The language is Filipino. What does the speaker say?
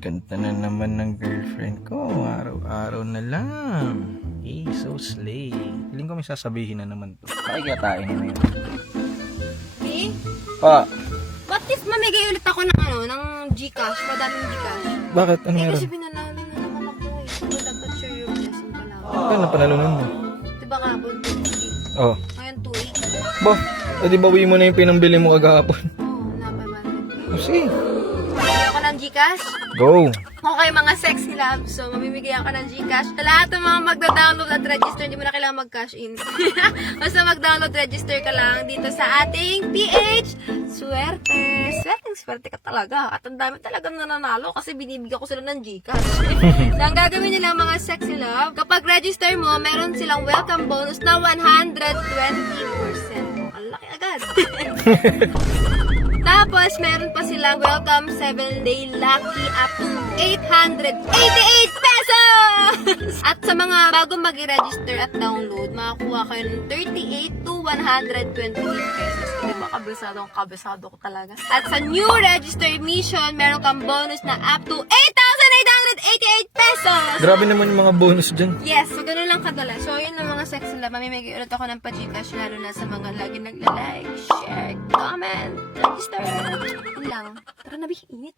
Ganda na naman ng girlfriend ko. Araw-araw na lang. Hey, so slay. Hiling ko may sasabihin na naman to. Pakikiyatain mo yun. Eh? Pa, What if mamigay ulit ako ng Gcash? Madaming Gcash. bakit? Ano Eh meron? kasi pinanalo na naman ako eh. So dapat share your blessing pala ako. Ano panalunan mo? Diba kapon 2 Oh. Ngayon 2 Ba, edi bawi mo na yung pinambili mo kagahapon. Oo, napabalik. Oh, sige. Mamigay ako ng Gcash. Go. Okay, mga sexy love. So, mamimigay ako ng Gcash. Sa lahat ng mga magda-download at register, hindi mo na kailangan mag-cash in. Basta mag-download, register ka lang dito sa ating PH Swerte. Swerte ka talaga. At ang dami talagang nananalo kasi binibigyan ko sila ng Gcash. So, ang gagawin nila mga sexy love, kapag register mo, meron silang welcome bonus na 120%. Ang laki agad. Tapos, meron pa silang welcome 7-day lucky up to 888 pesos! At sa mga bagong mag-register at download, makakuha kayo ng 38 to 128 pesos. Diba, kabisado ko talaga. At sa new register mission, meron kang bonus na up to 8,888 pesos! Grabe naman yung mga bonus dyan. Yes, so ganun lang kadala. So, yun ang mga sexy love. Mamimigay ulit ako ng pa-Gcash, lalo na sa mga lagi nagla-like, share, comment, register. Yun lang. Tara na, init.